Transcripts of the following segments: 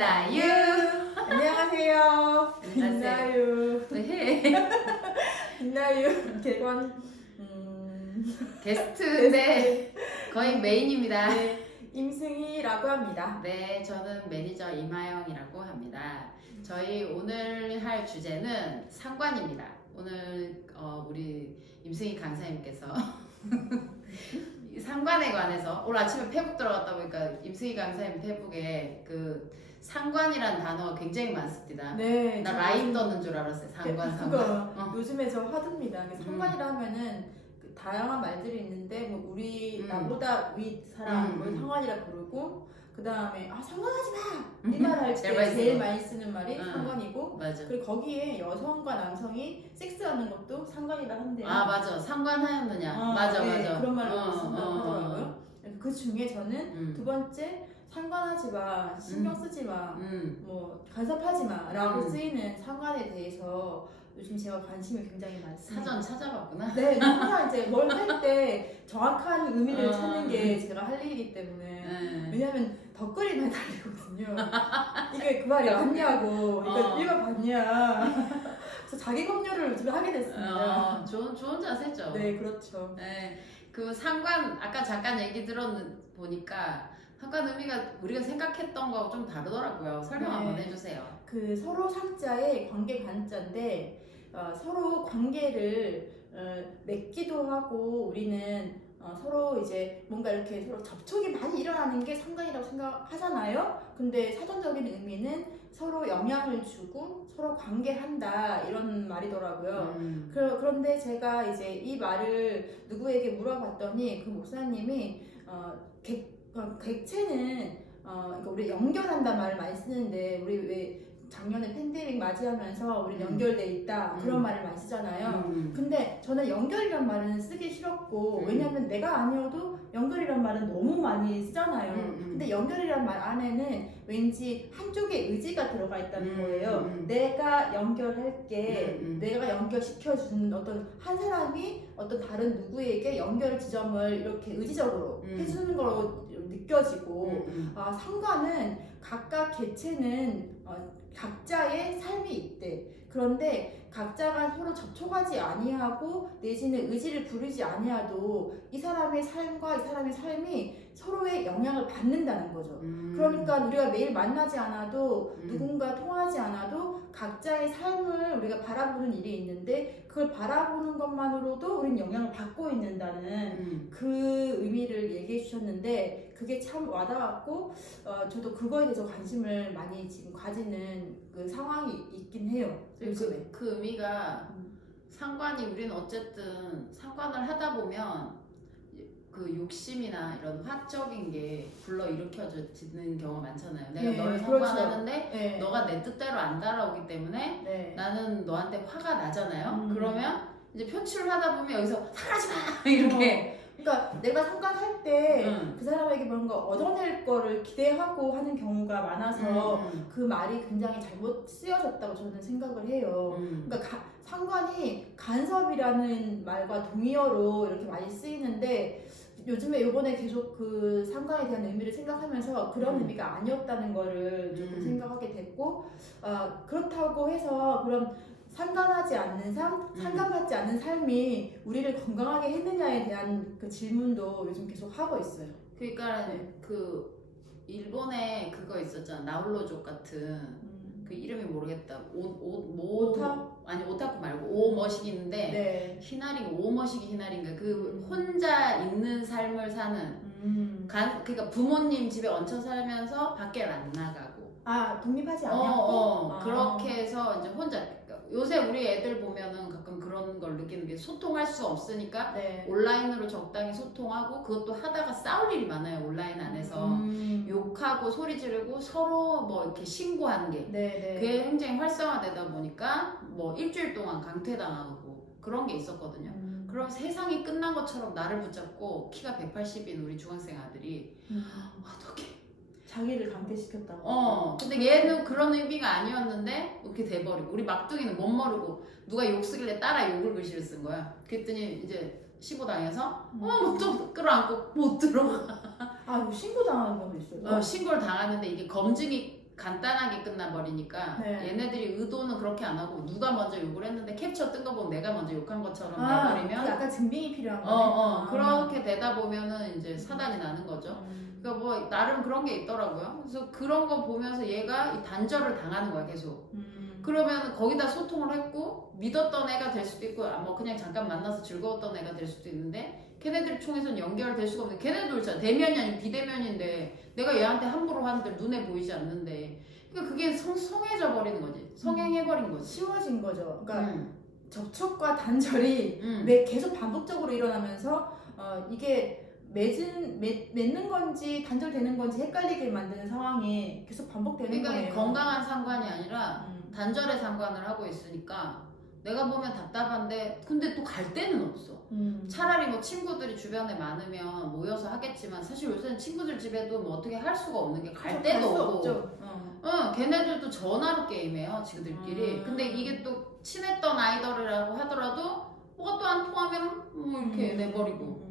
민나유. 안녕하세요. 민나유. 네. 민나유 개관 게스트인데 거의 메인입니다. 네, 임승희라고 합니다. 네, 저는 매니저 임하영이라고 합니다. 저희 오늘 할 주제는 상관입니다. 오늘 우리 임승희 강사님께서 상관에 관해서 오늘 아침에 페북 들어갔다 보니까 임승희 강사님 페북에 그 상관이란 단어가 굉장히 많습니다. 네. 나 라임 떴는 줄 알았어요. 상관. 요즘에 저 화두입니다. 상관이라 하면은 그 다양한 말들이 있는데 뭐 우리 나보다 윗 사람을 상관이라 부르고 그 다음에 상관하지 마! 이 말 할 때 제일 많이 쓰는 말이 상관이고 맞아. 그리고 거기에 여성과 남성이 섹스하는 것도 상관이라 한대요. 아 맞아. 상관하였느냐. 맞아 네, 맞아. 그런 말을 쓴다고 하더라고요. 그 중에 저는 두 번째 상관하지 마, 신경 쓰지 마, 뭐 간섭하지 마라고 쓰이는 상관에 대해서 요즘 제가 관심이 굉장히 많습니다. 사전 찾아봤구나. 네, 항상 이제 뭘 할 때 정확한 의미를 찾는 게 제가 할 일이기 때문에 왜냐하면 덧글이 많이 달리거든요. 이게 그 말이 맞냐고, 이거 읽어봤냐. 그래서 자기 검열을 요즘에 하게 됐습니다. 좋은 자세죠. 네, 그렇죠. 네, 그 상관 아까 잠깐 얘기 보니까 상관 의미가 우리가 생각했던 거하고 좀 다르더라고요. 설명 한번 해주세요. 그 서로 상자의 관계 관자인데 서로 관계를 맺기도 하고 우리는 서로 이제 뭔가 이렇게 서로 접촉이 많이 일어나는 게 상관이라고 생각하잖아요. 근데 사전적인 의미는 서로 영향을 주고 서로 관계한다 이런 말이더라고요. 그런데 제가 이제 이 말을 누구에게 물어봤더니 그 목사님이 객체는 그러니까 우리 연결한다 말을 많이 쓰는데 우리 왜 작년에 팬데믹 맞이하면서 우리 연결돼 있다 그런 말을 많이 쓰잖아요. 근데 저는 연결이란 말은 쓰기 싫었고 왜냐하면 내가 아니어도 연결이란 말은 너무 많이 쓰잖아요. 근데 연결이란 말 안에는 왠지 한쪽에 의지가 들어가 있다는 거예요. 내가 연결할게, 내가 연결시켜준 어떤 한 사람이 어떤 다른 누구에게 연결 지점을 이렇게 의지적으로 해주는 걸로 느껴지고 상관은 각각 개체는 각자의 삶이 있대. 그런데 각자가 서로 접촉하지 아니하고 내지는 의지를 부르지 아니하도 이 사람의 삶과 이 사람의 삶이 서로의 영향을 받는다는 거죠. 그러니까 우리가 매일 만나지 않아도 누군가 통하지 않아도 각자의 삶을 우리가 바라보는 일이 있는데 그걸 바라보는 것만으로도 우리는 영향을 받고 있는다는 그 의미를 얘기해 주셨는데 그게 참 와닿았고 저도 그거에 대해서 관심을 많이 지금 가지는 그 상황이 있긴 해요. 그 의미가 상관이 우리는 어쨌든 상관을 하다 보면 그 욕심이나 이런 화적인 게 불러일으켜지는 경우가 많잖아요. 내가 너를 상관하는데 그렇죠. 너가 내 뜻대로 안 따라오기 때문에 나는 너한테 화가 나잖아요. 그러면 이제 표출을 하다 보면 여기서 상관하지 마! 이렇게 그러니까 내가 상관할 때 그 사람에게 뭔가 얻어낼 거를 기대하고 하는 경우가 많아서 그 말이 굉장히 잘못 쓰여졌다고 저는 생각을 해요. 그러니까 상관이 간섭이라는 말과 동의어로 이렇게 많이 쓰이는데 요즘에 요번에 계속 그 상관에 대한 의미를 생각하면서 그런 의미가 아니었다는 거를 조금 생각하게 됐고 그렇다고 해서 그런 상관하지 않는 상관받지 않는 삶이 우리를 건강하게 했느냐에 대한 그 질문도 요즘 계속 하고 있어요. 그러니까 그 일본에 그거 있었잖아. 나홀로족 같은 그 이름이 모르겠다. 오타쿠 말고 오머시기인데 히나리가 오머시기 히나리인가 그 혼자 있는 삶을 사는 그러니까 부모님 집에 얹혀 살면서 밖에 안 나가고 독립하지 않냐고 그렇게 해서 이제 혼자 요새 우리 애들 보면은 가끔 그런 걸 느끼는 게 소통할 수 없으니까 온라인으로 적당히 소통하고 그것도 하다가 싸울 일이 많아요. 온라인 안에서 욕하고 소리 지르고 서로 뭐 이렇게 신고하는 게 그게 굉장히 활성화되다 보니까 뭐 일주일 동안 강퇴당하고 그런 게 있었거든요. 그럼 세상이 끝난 것처럼 나를 붙잡고 키가 180인 우리 중학생 아들이 어떡해 자기를 강퇴시켰다고. 근데 얘는 그런 의미가 아니었는데 이렇게 돼버리고 우리 막둥이는 못 모르고 누가 욕 쓰길래 따라 욕을 글씨를 쓴 거야. 그랬더니 이제 신고당해서 또 끌어안고 못 들어가. 신고당하는 것도 있어요? 신고를 당하는데 이게 검증이 간단하게 끝나버리니까 네. 얘네들이 의도는 그렇게 안 하고 누가 먼저 욕을 했는데 캡처 뜬 거 보면 내가 먼저 욕한 것처럼 돼버리면 약간 증빙이 필요한 거네. 그렇게 되다 보면은 이제 사단이 나는 거죠. 그러니까 뭐 나름 그런 게 있더라고요. 그래서 그런 거 보면서 얘가 이 단절을 당하는 거야 계속. 그러면 거기다 소통을 했고 믿었던 애가 될 수도 있고 뭐 그냥 잠깐 만나서 즐거웠던 애가 될 수도 있는데 걔네들 총에선 연결될 수가 없는데 걔네도 있잖아. 대면이 아니고 비대면인데 내가 얘한테 함부로 하는데 눈에 보이지 않는데 그러니까 그게 성해져 버리는 거지. 성행해버린 거지. 쉬워진 거죠. 그러니까 접촉과 단절이 계속 반복적으로 일어나면서 이게 맺는 건지 단절되는 건지 헷갈리게 만드는 상황이 계속 반복되는 그러니까 거예요. 건강한 상관이 아니라 단절의 상관을 하고 있으니까 내가 보면 답답한데 근데 또 갈 데는 없어. 차라리 뭐 친구들이 주변에 많으면 모여서 하겠지만 사실 요새는 친구들 집에도 뭐 어떻게 할 수가 없는 게 갈 데도 없고 걔네들도 전화로 게임해요 지그들끼리. 근데 이게 또 친했던 아이돌이라고 하더라도 뭐가 또 안 통하면 뭐 이렇게 내버리고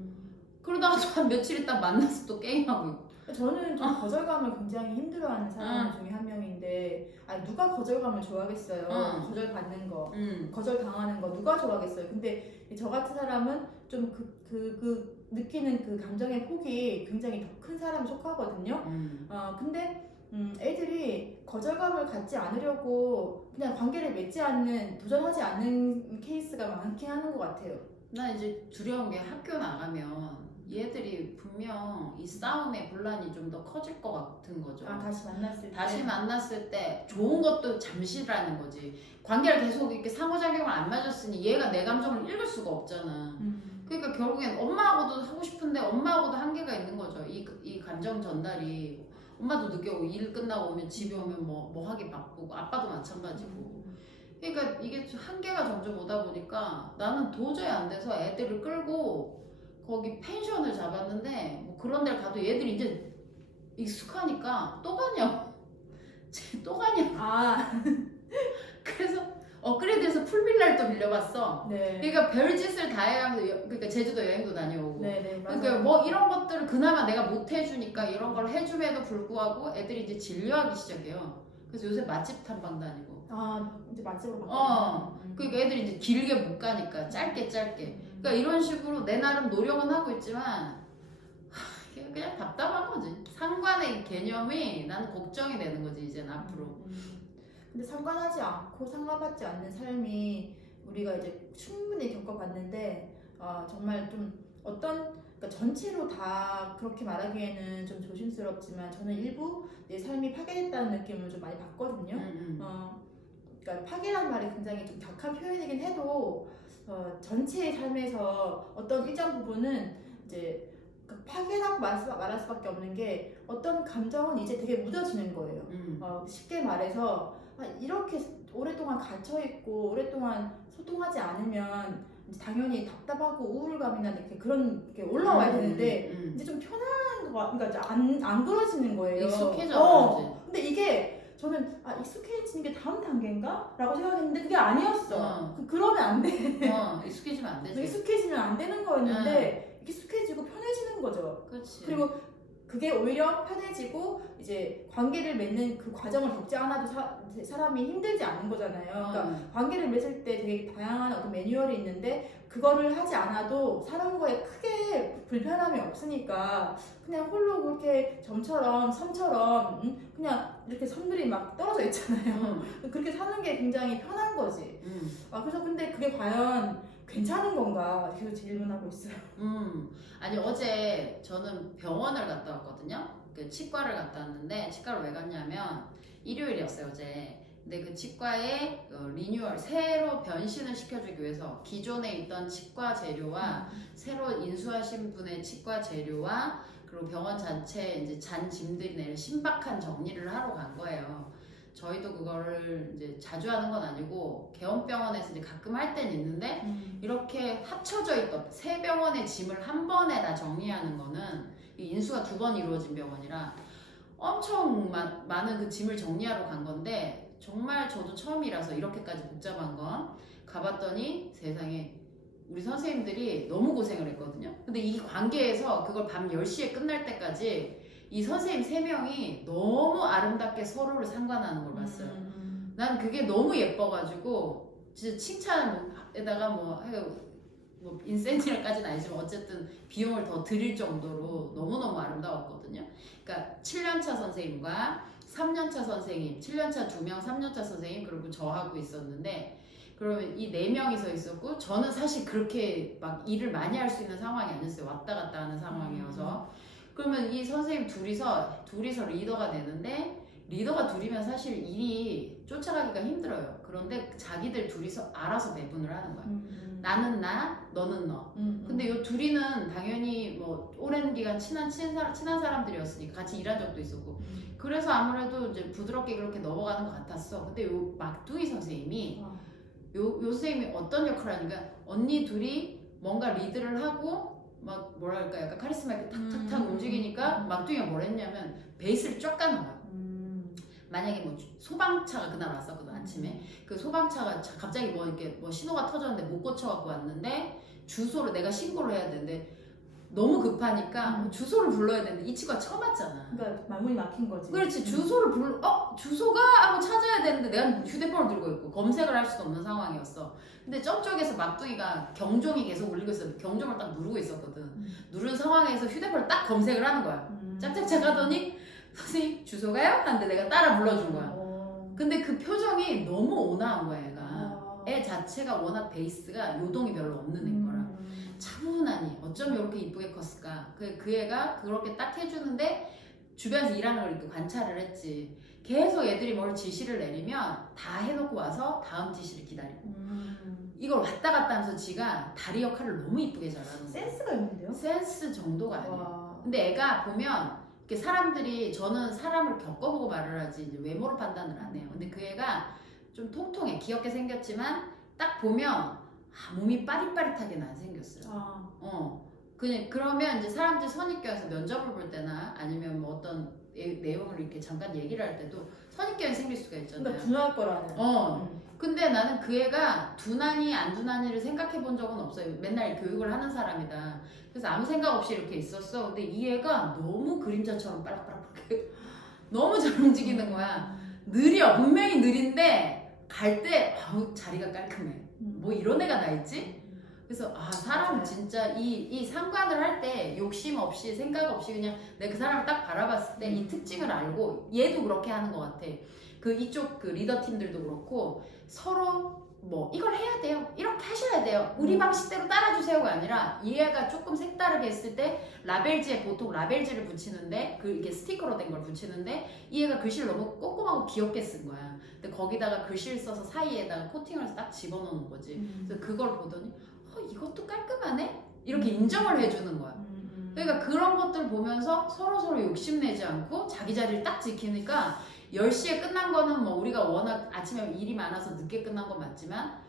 그러다가 또 한 며칠 있다 만나서 또 게임하고 있고. 저는 좀 거절감을 굉장히 힘들어하는 사람 중에 한 명인데 누가 거절감을 좋아하겠어요. 거절받는 거, 거절당하는 거 누가 좋아하겠어요. 근데 저 같은 사람은 좀 느끼는 그 감정의 폭이 굉장히 더 큰 사람에 속하거든요. 근데 애들이 거절감을 갖지 않으려고 그냥 관계를 맺지 않는, 도전하지 않는 케이스가 많긴 하는 것 같아요. 나 이제 두려운 게 학교 나가면 얘들이 분명 이 싸움의 분란이 좀 더 커질 것 같은 거죠. 다시 만났을 때 좋은 것도 잠시라는 거지. 관계를 계속 이렇게 상호작용을 안 맞았으니 얘가 내 감정을 읽을 수가 없잖아. 그러니까 결국엔 엄마하고도 하고 싶은데 엄마하고도 한계가 있는 거죠. 이 감정 전달이. 엄마도 늦게 오고 일 끝나고 오면 집에 오면 뭐 하기 바쁘고 아빠도 마찬가지고. 그러니까 이게 한계가 점점 오다 보니까 나는 도저히 안 돼서 애들을 끌고 거기 펜션을 잡았는데 뭐 그런 데를 가도 얘들이 이제 익숙하니까 또 가냐고. 또 가냐고. 그래서 업그레이드해서 풀빌라를 또 빌려봤어. 네. 그러니까 별짓을 다 해가면서 그러니까 제주도 여행도 다녀오고. 네, 그러니까 뭐 이런 것들을 그나마 내가 못 해주니까 이런 걸 해줌에도 불구하고 애들이 이제 진료하기 시작해요. 그래서 요새 맛집 탐방 다니고. 이제 맛집으로 바뀌었어. 그러니까 애들이 이제 길게 못 가니까 짧게. 그러니까 이런 식으로 내 나름 노력은 하고 있지만 그냥 답답한 거지. 상관의 개념이 나는 걱정이 되는 거지 이제는 앞으로. 근데 상관하지 않고 상관받지 않는 삶이 우리가 이제 충분히 겪어봤는데 정말 좀 그러니까 전체로 다 그렇게 말하기에는 좀 조심스럽지만 저는 일부 내 삶이 파괴됐다는 느낌을 좀 많이 받거든요. 그러니까 파괴란 말이 굉장히 좀 격한 표현이긴 해도 전체의 삶에서 어떤 일정 부분은 이제 파괴라고 말할 수밖에 없는 게 어떤 감정은 이제 되게 묻어지는 거예요. 쉽게 말해서 이렇게 오랫동안 gat혀있고 오랫동안 소통하지 않으면 이제 당연히 답답하고 우울감이나 이렇게 올라와야 되는데 이제 좀 편한 거 그러니까 안 그러지는 거예요. 익숙해져. 근데 이게 저는 익숙해지는 게 다음 단계인가? 라고 생각했는데 그게 아니었어. 그러면 안 돼. 익숙해지면 안 되지. 익숙해지면 안 되는 거였는데 익숙해지고 편해지는 거죠. 그렇지. 그리고 그게 오히려 편해지고 이제 관계를 맺는 그 과정을 겪지 않아도 사람이 힘들지 않은 거잖아요. 그러니까 관계를 맺을 때 되게 다양한 어떤 매뉴얼이 있는데 그거를 하지 않아도 사람과의 크게 불편함이 없으니까 그냥 홀로 그렇게 섬처럼 그냥 이렇게 선들이 막 떨어져 있잖아요. 그렇게 사는 게 굉장히 편한 거지. 그래서 근데 그게 과연 괜찮은 건가 계속 질문하고 있어요. 아니 어제 저는 병원을 갔다 왔거든요. 그 치과를 갔다 왔는데 치과를 왜 갔냐면 일요일이었어요 어제. 근데 그 치과에 리뉴얼 새로 변신을 시켜주기 위해서 기존에 있던 치과 재료와 새로 인수하신 분의 치과 재료와 그리고 병원 자체 이제 잔 짐들이 내는 신박한 정리를 하러 간 거예요. 저희도 그거를 이제 자주 하는 건 아니고 개원병원에서 이제 가끔 할 때는 있는데 이렇게 합쳐져 있던 세 병원의 짐을 한 번에 다 정리하는 거는 인수가 2번 이루어진 병원이라 엄청 많은 그 짐을 정리하러 간 건데 정말 저도 처음이라서 이렇게까지 복잡한 건 가봤더니 세상에 우리 선생님들이 너무 고생을 했거든요. 근데 이 관계에서 그걸 밤 10시에 끝날 때까지 이 선생님 3명이 너무 아름답게 서로를 상관하는 걸 봤어요. 난 그게 너무 예뻐가지고 진짜 칭찬에다가 뭐 인센티브까지는 아니지만 어쨌든 비용을 더 드릴 정도로 너무너무 아름다웠거든요. 그러니까 7년차 선생님과 3년차 선생님, 7년차 2명, 3년차 선생님, 그리고 저하고 있었는데, 그러면 이 4명이서 있었고, 저는 사실 그렇게 막 일을 많이 할 수 있는 상황이 아니었어요. 왔다 갔다 하는 상황이어서. 그러면 이 선생님 둘이서 리더가 되는데, 리더가 둘이면 사실 일이 쫓아가기가 힘들어요. 그런데 자기들 둘이서 알아서 배분을 하는 거야. 나는 나, 너는 너. 근데 요 둘이는 당연히 뭐 오랜 기간 친한 사람들이었으니까 같이 일한 적도 있었고. 그래서 아무래도 이제 부드럽게 그렇게 넘어가는 것 같았어. 근데 요 막둥이 선생님이 요 선생님이 어떤 역할을 하니까 언니 둘이 뭔가 리드를 하고 막 뭐랄까 약간 카리스마 있게 탁탁탁 움직이니까 막둥이가 뭘 했냐면 베이스를 쫙 까는 거야. 만약에 뭐 소방차가 그날 왔었거든 아침에. 그 소방차가 갑자기 뭐 이렇게 뭐 신호가 터졌는데 못 고쳐갖고 왔는데 주소를 내가 신고를 해야 되는데 너무 급하니까 주소를 불러야 되는데 이 친구가 처음 왔잖아. 그러니까 마무리 막힌 거지. 그렇지. 주소를 주소가 하고 찾아야 되는데 내가 휴대폰을 들고 있고 검색을 할 수도 없는 상황이었어. 근데 저쪽에서 막둥이가 경종이 계속 울리고 있었는데 경종을 딱 누르고 있었거든. 누른 상황에서 휴대폰을 딱 검색을 하는 거야. 짝짝짝 하더니 선생님 주소가요? 하는데 내가 따라 불러준 거야. 근데 그 표정이 너무 온화한 거야 애가. 애 자체가 워낙 베이스가 요동이 별로 없는 애거라. 차분하니 어쩜 이렇게 이쁘게 컸을까. 그 애가 그렇게 딱 해주는데 주변에서 일하는 걸 이렇게 관찰을 했지. 계속 애들이 뭘 지시를 내리면 다 해놓고 와서 다음 지시를 기다리고 이걸 왔다 갔다 하면서 지가 다리 역할을 너무 이쁘게 잘하는 거야. 센스가 있는데요? 센스 정도가 아니야. 근데 애가 보면 사람들이 저는 사람을 겪어보고 말을 하지 이제 외모로 판단을 안 해요. 근데 그 애가 좀 통통해. 귀엽게 생겼지만 딱 보면 몸이 빠릿빠릿하게는 안 생겼어요. 그러면 이제 사람들이 선입견에서 면접을 볼 때나 아니면 뭐 어떤 내용을 이렇게 잠깐 얘기를 할 때도 선입견이 생길 수가 있잖아요. 그러니까 둔할 거라는. 근데 나는 그 애가 둔하니 안 둔하니를 생각해 본 적은 없어요. 맨날 교육을 하는 사람이다. 그래서 아무 생각 없이 이렇게 있었어. 근데 이 애가 너무 그림자처럼 빨락빨락 너무 잘 움직이는 거야. 느려. 분명히 느린데 갈 때 자리가 깔끔해. 뭐 이런 애가 나 있지? 그래서 사람 진짜 이 상관을 할 때 욕심 없이 생각 없이 그냥 내가 그 사람을 딱 바라봤을 때 이 특징을 알고 얘도 그렇게 하는 것 같아. 그 이쪽 그 리더 팀들도 그렇고 서로 뭐 이걸 해야 돼요. 이렇게 하셔야 돼요. 우리 방식대로 따라주세요가 아니라 얘가 조금 색다르게 했을 때 라벨지에 보통 라벨지를 붙이는데 이게 스티커로 된 걸 붙이는데 얘가 글씨를 너무 꼼꼼하고 귀엽게 쓴 거야. 근데 거기다가 글씨를 써서 사이에다가 코팅을 해서 딱 집어넣는 거지. 그래서 그걸 보더니 이것도 깔끔하네? 이렇게 인정을 해주는 거야. 그러니까 그런 것들 보면서 서로 욕심내지 않고 자기 자리를 딱 지키니까 10시에 끝난 거는 뭐 우리가 워낙 아침에 일이 많아서 늦게 끝난 건 맞지만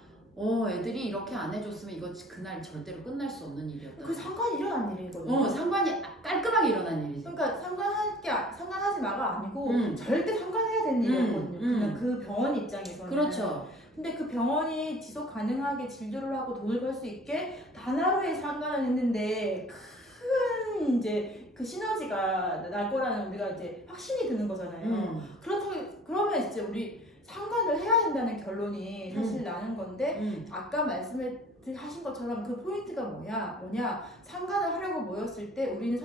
애들이 이렇게 안 해줬으면 이거 그날 절대로 끝날 수 없는 일이었다. 그 상관이 일어난 일이거든요. 상관이 깔끔하게 일어난 일이지. 그러니까 상관하지 마가 아니고 절대 상관해야 되는 일이었거든요. 그냥 그 병원 입장에서는. 그렇죠. 근데 그 병원이 지속 가능하게 진료를 하고 돈을 벌 수 있게 단 하루에 상관을 했는데 큰 이제 그 시너지가 날 거라는 우리가 이제 확신이 드는 거잖아요. 그러면 이제 우리 상관을 해야 된다는 결론이 사실 나는 건데 아까 하신 것처럼 그 포인트가 뭐냐 상관을 하려고 모였을 때 우리는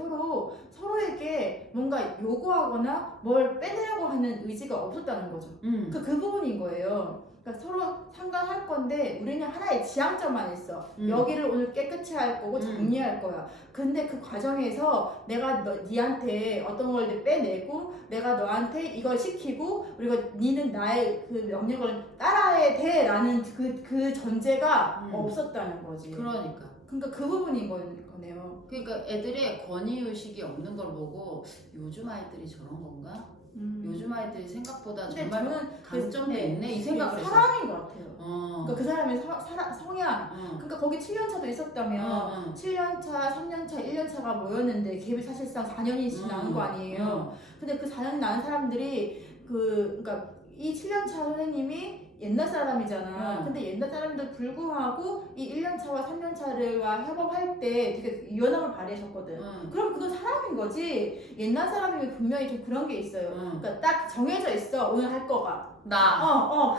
서로에게 뭔가 요구하거나 뭘 빼내려고 하는 의지가 없었다는 거죠. 그 부분인 거예요. 그러니까 서로 상관할 건데 우리는 하나의 지향점만 있어. 여기를 오늘 깨끗이 할 거고 정리할 거야. 근데 그 과정에서 내가 니한테 어떤 걸 빼내고 내가 너한테 이걸 시키고 그리고 니는 나의 그 명령을 따라야 돼라는 그 전제가 없었다는 거지. 그러니까 그 부분인 거네요. 그러니까 애들의 권위의식이 없는 걸 보고 요즘 아이들이 저런 건가? 요즘 아이들이 생각보다 정말 강점도 있네 이 생각을 했어. 사람인 것 같아요. 그러니까 그 사람의 성향. 그러니까 거기 7년차도 있었다면 7년차, 3년차, 1년차가 모였는데 갭이 사실상 4년이 나는 거 아니에요. 근데 그 4년이 나는 사람들이 그러니까 이 7년차 선생님이 옛날 사람이잖아. 응. 근데 옛날 사람들 불구하고 이 1년차와 3년차를와 협업할 때 되게 유연함을 발휘하셨거든. 그럼 그건 사람인 거지. 옛날 사람이면 분명히 좀 그런 게 있어요. 그러니까 딱 정해져 있어. 오늘 할 거가.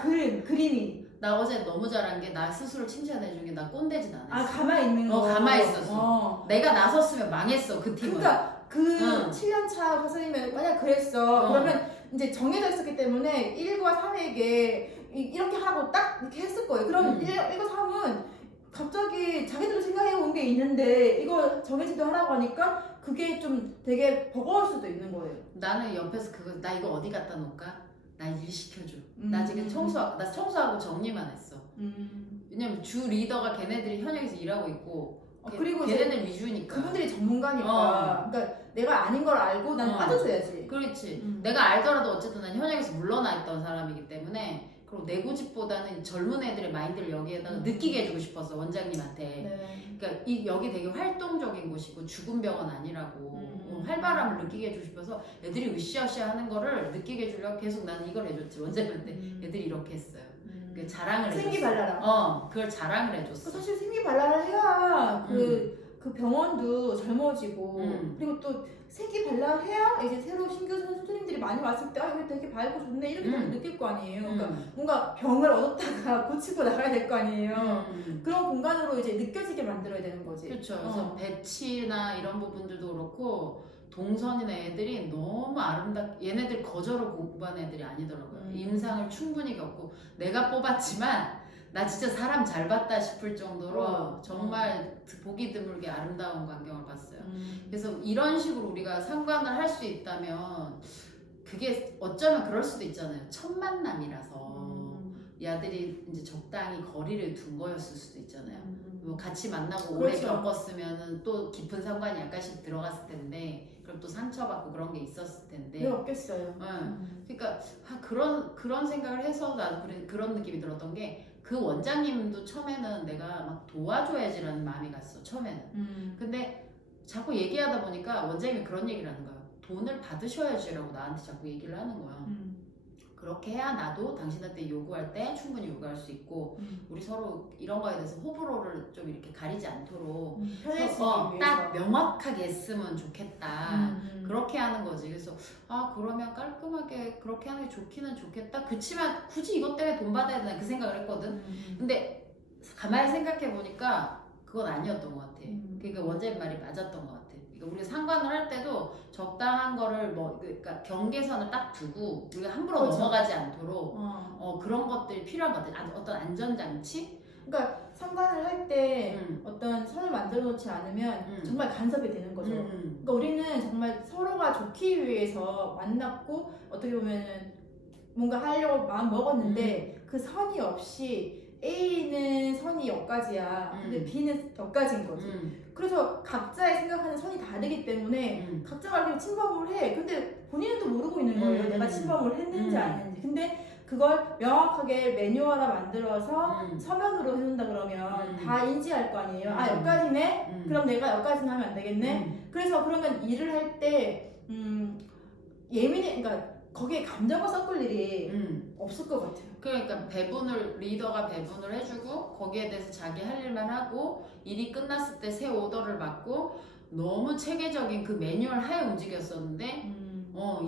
그림이. 나 어제 너무 잘한 게 나 스스로 칭찬해준 게 나 꼰대짓 안 했어. 가만히 있는 거. 가만히 있었어. 내가 나섰으면 망했어, 그 팀은. 그러니까 그 7년차 선생님이 만약 그랬어. 그러면 이제 정해져 있었기 때문에 1과 3에게 이렇게 하고 딱 이렇게 했을 거예요. 그럼 1과 3은 갑자기 자기들도 생각해 온 게 있는데 이거 정해지도 하라고 하니까 그게 좀 되게 버거울 수도 있는 거예요. 나는 옆에서 나 이거 어디 갖다 놓을까? 나 일 시켜줘. 나 지금 청소하고 정리만 했어. 왜냐면 주 리더가 걔네들이 현역에서 일하고 있고 그리고 걔네들 위주니까. 그분들이 전문가니까. 그러니까 내가 아닌 걸 알고 난 빠져줘야지. 그렇지. 내가 알더라도 어쨌든 난 현역에서 물러나 있던 사람이기 때문에 그리고 내 고집보다는 젊은 애들의 마인드를 여기에다가 느끼게 해주고 싶어서 원장님한테. 네. 그러니까 여기 되게 활동적인 곳이고 죽은 병원 아니라고 활발함을 느끼게 해주고 싶어서 애들이 으쌰으쌰 하는 거를 느끼게 해주려고 계속 나는 이걸 해줬지. 원장님한테 애들이 이렇게 했어요. 그 자랑을 해줬어. 생기발랄함. 그걸 자랑을 해줬어. 사실 생기발랄을 해야 그 병원도 젊어지고 그리고 또 생기발랄해야 이제 새로 신규 선생님들이 많이 왔을 때 이거 되게 밝고 좋네 이렇게 느낄 거 아니에요. 그러니까 뭔가 병을 얻었다가 고치고 나가야 될 거 아니에요. 그런 공간으로 이제 느껴지게 만들어야 되는 거지. 그렇죠. 그래서 배치나 이런 부분들도 그렇고 동선이나 애들이 너무 얘네들 거저로 공부한 애들이 아니더라고요. 임상을 충분히 겪고 내가 뽑았지만 나 진짜 사람 잘 봤다 싶을 정도로 정말 보기 드물게 아름다운 광경을 봤어요. 그래서 이런 식으로 우리가 상관을 할 수 있다면 그게 어쩌면 그럴 수도 있잖아요. 첫 만남이라서 이 아들이 이제 적당히 거리를 둔 거였을 수도 있잖아요. 뭐 같이 만나고 오래 겪었으면 또 깊은 상관이 약간씩 들어갔을 텐데 그럼 또 상처받고 그런 게 있었을 텐데. 왜 없겠어요. 그러니까 그런 생각을 해서 나도 그런 느낌이 들었던 게 그 원장님도 처음에는 내가 막 도와줘야지라는 마음이 갔어. 처음에는. 근데 자꾸 얘기하다 보니까 원장님이 그런 얘기를 하는 거야. 돈을 받으셔야지라고 나한테 자꾸 얘기를 하는 거야. 그렇게 해야 나도 당신한테 요구할 때 충분히 요구할 수 있고 우리 서로 이런 거에 대해서 호불호를 좀 이렇게 가리지 않도록 딱 명확하게 했으면 좋겠다. 그렇게 하는 거지. 그래서 그러면 깔끔하게 그렇게 하는 게 좋기는 좋겠다. 그치만 굳이 이것 때문에 돈 받아야 되나 그 생각을 했거든. 근데 가만히 생각해 보니까 그건 아니었던 것 같아. 그러니까 원장님 말이 맞았던 것 같아. 그러니까 우리가 상관을 할 때도 적당한 거를 그러니까 경계선을 딱 두고 우리가 함부로 넘어가지 않도록 그런 것들이 필요한 것들. 어떤 안전장치? 그러니까 상관을 할 때 어떤 선을 만들어 놓지 않으면 정말 간섭이 되는 거죠. 그러니까 우리는 정말 서로가 좋기 위해서 만났고 어떻게 보면은 뭔가 하려고 마음 먹었는데 그 선이 없이 A는 선이 여기까지야. 근데 B는 여기까지인 거지. 그래서 각자의 생각하는 선이 다르기 때문에 각자가 이렇게 침범을 해. 근데 본인은 또 모르고 있는 거예요. 내가 침범을 했는지 아닌지. 근데 그걸 명확하게 매뉴얼화 만들어서 서면으로 해준다 그러면 다 인지할 거 아니에요. 여기까지네? 그럼 내가 여기까지는 하면 안 되겠네? 그래서 그러면 일을 할 때 그러니까 거기에 감정을 섞을 일이 없을 것 같아요. 그러니까 리더가 배분을 해주고 거기에 대해서 자기 할 일만 하고 일이 끝났을 때 새 오더를 받고 너무 체계적인 그 매뉴얼 하에 움직였었는데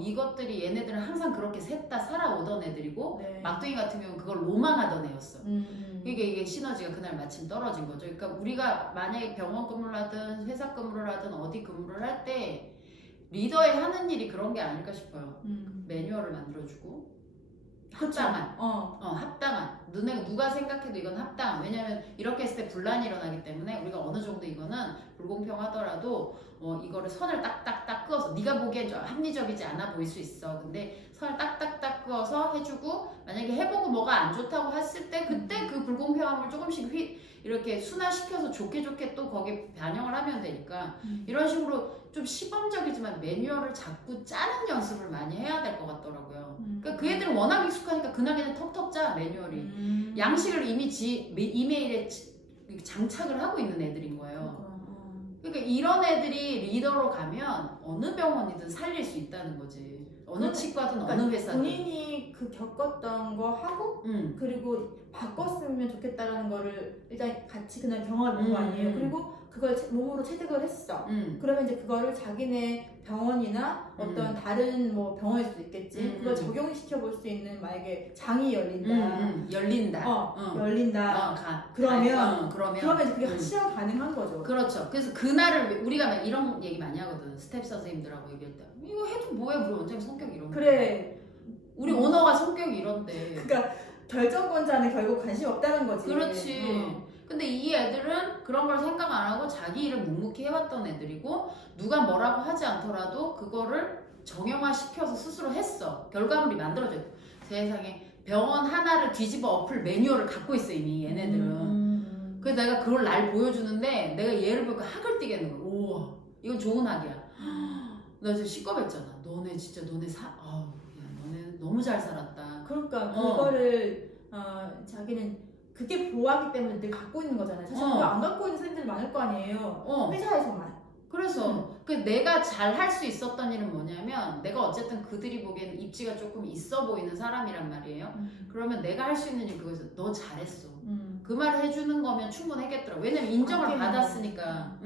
이것들이 얘네들은 항상 그렇게 셋 다 살아오던 애들이고 막둥이 같은 경우는 그걸 로망하던 애였어. 이게 시너지가 그날 마침 떨어진 거죠. 그러니까 우리가 만약에 병원 근무를 하든 회사 근무를 하든 어디 근무를 할 때 리더의 하는 일이 그런 게 아닐까 싶어요. 매뉴얼을 만들어주고 합당한 합당한 누가 생각해도 이건 합당한. 왜냐면 이렇게 했을 때 분란이 일어나기 때문에 우리가 어느 정도 이거는 불공평하더라도 이거를 선을 딱딱딱 그어서 네가 보기엔 좀 합리적이지 않아 보일 수 있어. 근데 선을 딱딱딱 그어서 해주고 만약에 해보고 뭐가 안 좋다고 했을 때 그때 그 불공평함을 조금씩 이렇게 순화시켜서 좋게 또 거기에 반영을 하면 되니까 이런 식으로 좀 시범적이지만 매뉴얼을 자꾸 짜는 연습을 많이 해야 될 것 같더라고요. 그러니까 그 애들은 워낙 익숙하니까 그냥 턱턱 짜 매뉴얼이. 양식을 이미 이메일에 장착을 하고 있는 애들인 거예요. 그러니까 이런 애들이 리더로 가면 어느 병원이든 살릴 수 있다는 거지. 어느 치과든 어느 회사든. 본인이 그 겪었던 거 하고 그리고 바꿨으면 좋겠다라는 거를 일단 같이 그냥 경험해본 거 아니에요. 그리고 그걸 몸으로 체득을 했어. 그러면 이제 그거를 자기네 병원이나 어떤 다른 뭐 병원일 수도 있겠지. 그걸 적용시켜 볼 수 있는 만약에 장이 열린다. 열린다. 열린다. 그러면 이제 그게 음. 실현 가능한 거죠. 그렇죠. 그래서 그날을 우리가 막 이런 얘기 많이 하거든. 스텝 선생님들하고 얘기할 때 이거 해도 뭐해? 우리 원장님 성격이 이런 그래. 우리 오너가 성격이 이런데. 그러니까 결정권자는 결국 관심 없다는 거지. 그렇지. 근데 이 애들은 그런 걸 생각 안 하고 자기 일을 묵묵히 해왔던 애들이고 누가 뭐라고 하지 않더라도 그거를 정형화 시켜서 스스로 했어. 결과물이 만들어져. 세상에 병원 하나를 뒤집어 엎을 매뉴얼을 갖고 있어 이미 얘네들은. 그래서 내가 그걸 날 보여주는데 내가 얘를 보니까 학을 띠겠는 거야. 우와 이건 좋은 학이야. 나 진짜 시겁했잖아. 너네 진짜 너네 너네 너무 잘 살았다. 그러니까 그거를 자기는 그게 보호하기 때문에 늘 갖고 있는 거잖아요. 사실 그거 안 갖고 있는 사람들 많을 거 아니에요. 회사에서만. 그래서 그 내가 잘 할 수 있었던 일은 뭐냐면 내가 어쨌든 그들이 보기에는 입지가 조금 있어 보이는 사람이란 말이에요. 그러면 내가 할 수 있는 일 그거에서 너 잘했어. 그 말을 해주는 거면 충분하겠더라고. 왜냐면 인정을 받았으니까.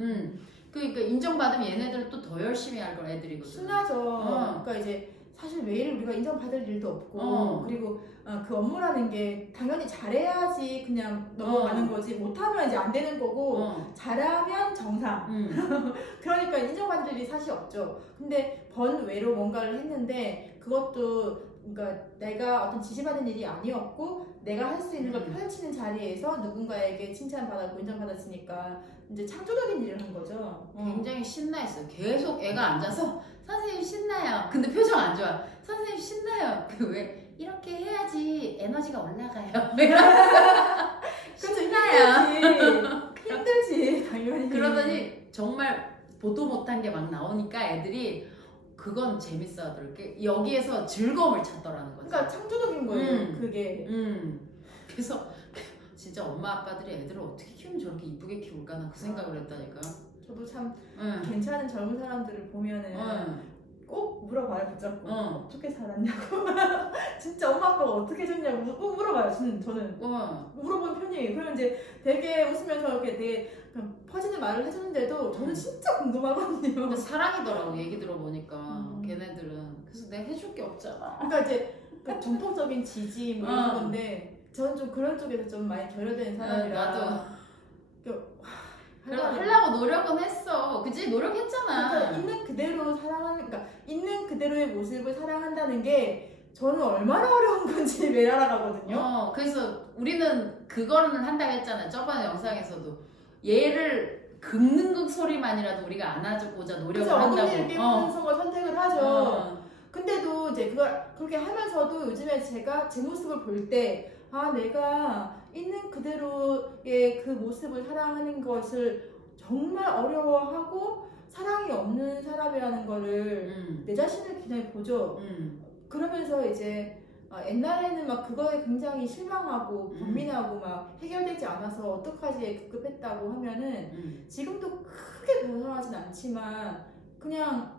그러니까 인정받으면 얘네들은 또 더 열심히 할 걸 애들이거든. 순하죠. 그러니까 이제 사실 매일 우리가 인정받을 일도 없고 그리고 그 업무라는 게 당연히 잘해야지 그냥 넘어가는 거지 못하면 이제 안 되는 거고 잘하면 정상. 그러니까 인정받을 일이 사실 없죠. 근데 번외로 뭔가를 했는데 그것도 그러니까 내가 어떤 지시받은 일이 아니었고 내가 할 수 있는 걸 펼치는 자리에서 누군가에게 칭찬받았고 인정받았으니까 이제 창조적인 일을 한 거죠. 굉장히 신나했어요. 계속 애가 앉아서 선생님 신나요. 근데 표정 안 좋아. 선생님 신나요. 왜 이렇게 해야지 에너지가 올라가요. 신나요. 힘들지 당연히. 그러더니 정말 보도 못한 게 막 나오니까 애들이 그건 재밌어 하더라고. 여기에서 즐거움을 찾더라는 거죠. 그러니까 창조적인 거예요. 그게. 그래서 진짜 엄마 아빠들이 애들을 어떻게 키우면 저렇게 이쁘게 키울까 나 그 생각을 했다니까. 저도 참 괜찮은 젊은 사람들을 보면은 꼭 물어봐요. 붙잡고 어떻게 살았냐고. 진짜 엄마 아빠가 어떻게 해줬냐고 꼭 물어봐요. 저는 물어보는 편이에요. 그러면 이제 되게 웃으면서 이렇게 되게 퍼지는 말을 해주는데도 저는 진짜 궁금하거든요. 근데 사랑이더라고 얘기 들어보니까 걔네들은. 그래서 내가 해줄 게 없잖아. 그러니까 이제 그 전통적인 지지 뭐 이런 건데 저는 좀 그런 쪽에서 좀 많이 결여된 사람이라. 나도. 하려고 노력은 했어. 그치? 노력했잖아. 그러니까 있는 그대로 그러니까 있는 그대로의 모습을 사랑한다는 게 저는 얼마나 어려운 건지 매일 알아가거든요. 그래서 우리는 그거는 한다고 했잖아. 저번에 영상에서도. 얘를 긁는 그 소리만이라도 우리가 안아주고자 노력을 한다고. 어머니를 깨우면서 선택을 하죠. 근데도 이제 그걸 그렇게 하면서도 요즘에 제가 제 모습을 볼 때 내가 있는 그대로의 그 모습을 사랑하는 것을 정말 어려워하고 사랑이 없는 사람이라는 거를 내 자신을 그냥 보죠. 그러면서 이제 옛날에는 막 그거에 굉장히 실망하고 번민하고 막 해결되지 않아서 어떡하지 급급했다고 하면은 지금도 크게 벗어나진 않지만 그냥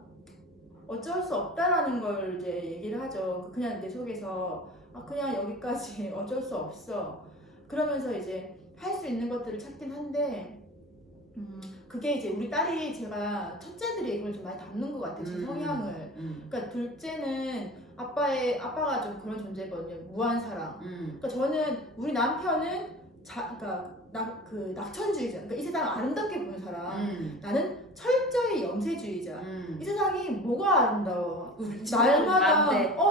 어쩔 수 없다라는 걸 이제 얘기를 하죠. 그냥 내 속에서 그냥 여기까지 어쩔 수 없어. 그러면서 이제 할 수 있는 것들을 찾긴 한데 그게 이제 우리 딸이 제가 첫째들이 이걸 좀 많이 담는 것 같아요. 제 성향을. 그러니까 둘째는 아빠가 좀 그런 존재거든요. 무한 사랑. 그러니까 저는 우리 남편은 그러니까 낙천주의자. 그러니까 이 세상 아름답게 보는 사람. 나는 철저히 염세주의자. 이 세상이 뭐가 아름다워?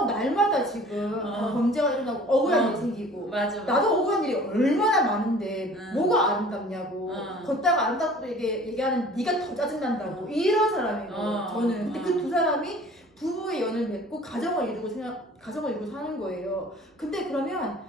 날마다 지금 범죄가 일어나고 억울한 일이 생기고. 맞아. 나도 억울한 일이 얼마나 많은데 뭐가 아름답냐고. 걷다가 아름답고 얘기하는 네가 더 짜증난다고. 이런 사람이고 저는. 근데 그 두 사람이 부부의 연을 맺고 가정을 이루고 사는 거예요. 근데 그러면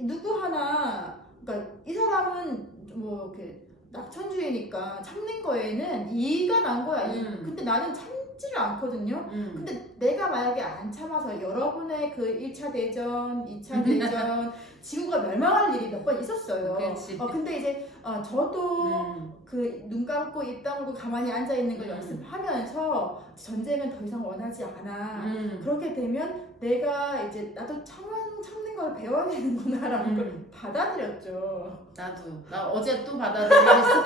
누구 하나 그러니까 이 사람은 뭐 이렇게 낙천주의니까 참는 거에는 이가 난 거야. 근데 나는 참지를 않거든요. 근데 내가 만약에 안 참아서 여러분의 그 1차 대전, 2차 대전, 지구가 멸망할 일이 몇 번 있었어요. 그치. 근데 이제 저도 그 눈 감고 입 다물고 가만히 앉아 있는 걸 연습하면서 전쟁은 더 이상 원하지 않아. 그렇게 되면 내가 이제 나도 참는 걸 배워야 되는구나라는 걸 받아들였죠. 나 어제 또 받아들였어.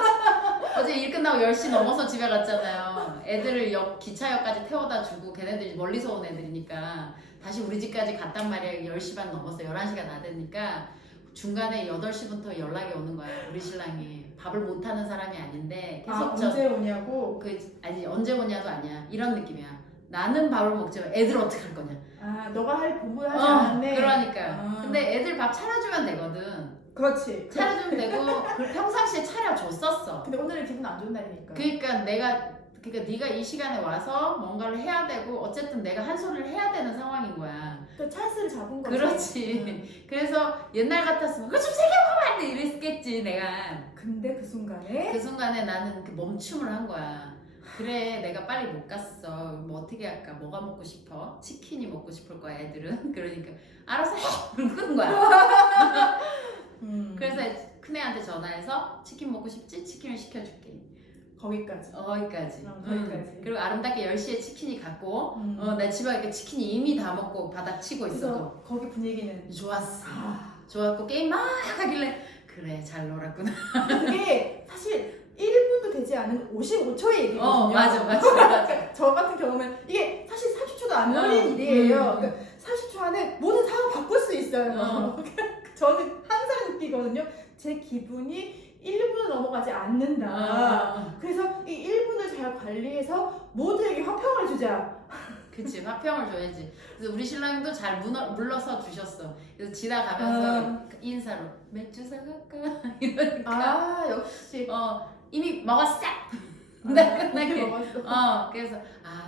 어제 일 끝나고 10시 넘어서 집에 갔잖아요. 애들을 기차역까지 태워다 주고 걔네들이 멀리서 온 애들이니까 다시 우리 집까지 갔단 말이야. 10시 반 넘었어. 11시가 다 되니까 중간에 8시부터 연락이 오는 거야. 우리 신랑이 밥을 못하는 사람이 아닌데 계속 언제 오냐고? 아니 언제 오냐도 아니야. 이런 느낌이야. 나는 밥을 먹지만 애들 어떻게 할 거냐. 너가 할 부분을 하지 않았네. 그러니까. 근데 애들 밥 차려주면 되거든. 그렇지. 차려주면 되고 평상시에 차려줬었어. 근데 오늘은 기분 안 좋은 날이니까. 그러니까 네가 이 시간에 와서 뭔가를 해야 되고 어쨌든 내가 한 소리를 해야 되는 상황인 거야. 그 찬스를 잡은 거지. 그렇지. 그래서 옛날 같았으면 그거 좀 세게 먹어야 돼 이랬겠지 내가. 근데 그 순간에 나는 그 멈춤을 한 거야. 그래 내가 빨리 못 갔어. 뭐 어떻게 할까? 뭐가 먹고 싶어? 치킨이 먹고 싶을 거야 애들은. 그러니까 알아서 해! 그런 거야. 그래서 큰애한테 전화해서 치킨 먹고 싶지? 치킨을 시켜줄게. 거기까지. 거기까지. 거기까지. 그리고 아름답게 10시에 치킨이 갔고 나 집에 가니까 치킨이 이미 다 먹고 바닥 치고 있어. 거기 분위기는 좋았어. 좋았고 게임 막 하길래 그래 잘 놀았구나. 그게 사실 1분도 되지 않은 55초의 얘기거든요. 맞아. 저 같은 경우는 이게 사실 30초도 안 걸린 일이에요. 그러니까 30초 안에 모든 상황을 바꿀 수 있어요. 저는 항상 느끼거든요. 제 기분이 1분을 넘어가지 않는다. 그래서 이 1분을 잘 관리해서 모두에게 화평을 주자. 그치, 화평을 줘야지. 그래서 우리 신랑도 잘 물러서 주셨어. 그래서 지나가면서 인사로 맥주 사갈까? 이러니까 역시 이미 먹었어! 끝나게 먹었어. 그래서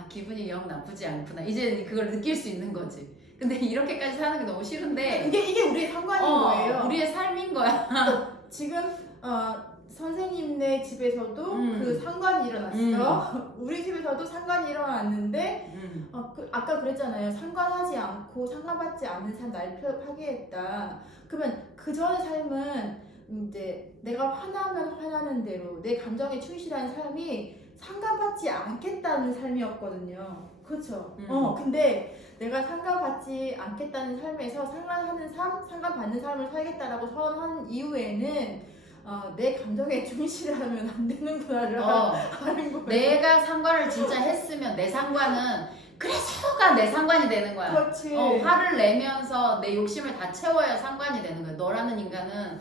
기분이 영 나쁘지 않구나. 이제 그걸 느낄 수 있는 거지. 근데 이렇게까지 사는 게 너무 싫은데 이게 우리의 상관인 거예요. 우리의 삶인 거야. 지금 선생님네 집에서도 그 상관이 일어났어. 우리 집에서도 상관이 일어났는데 아까 그랬잖아요. 상관하지 않고 상관받지 않는 삶 날 파괴했다. 그러면 그 전의 삶은 이제 내가 화나면 화나는 대로 내 감정에 충실한 삶이 상관받지 않겠다는 삶이었거든요. 그렇죠. 근데 내가 상관받지 않겠다는 삶에서 상관받는 삶을 살겠다라고 선언한 이후에는 내 감정에 충실하면 안 되는구나를 하는 거예요. 내가 상관을 진짜 했으면 내 상관은 그래서가 내 상관이 되는 거야. 그렇지. 화를 내면서 내 욕심을 다 채워야 상관이 되는 거야. 너라는 인간은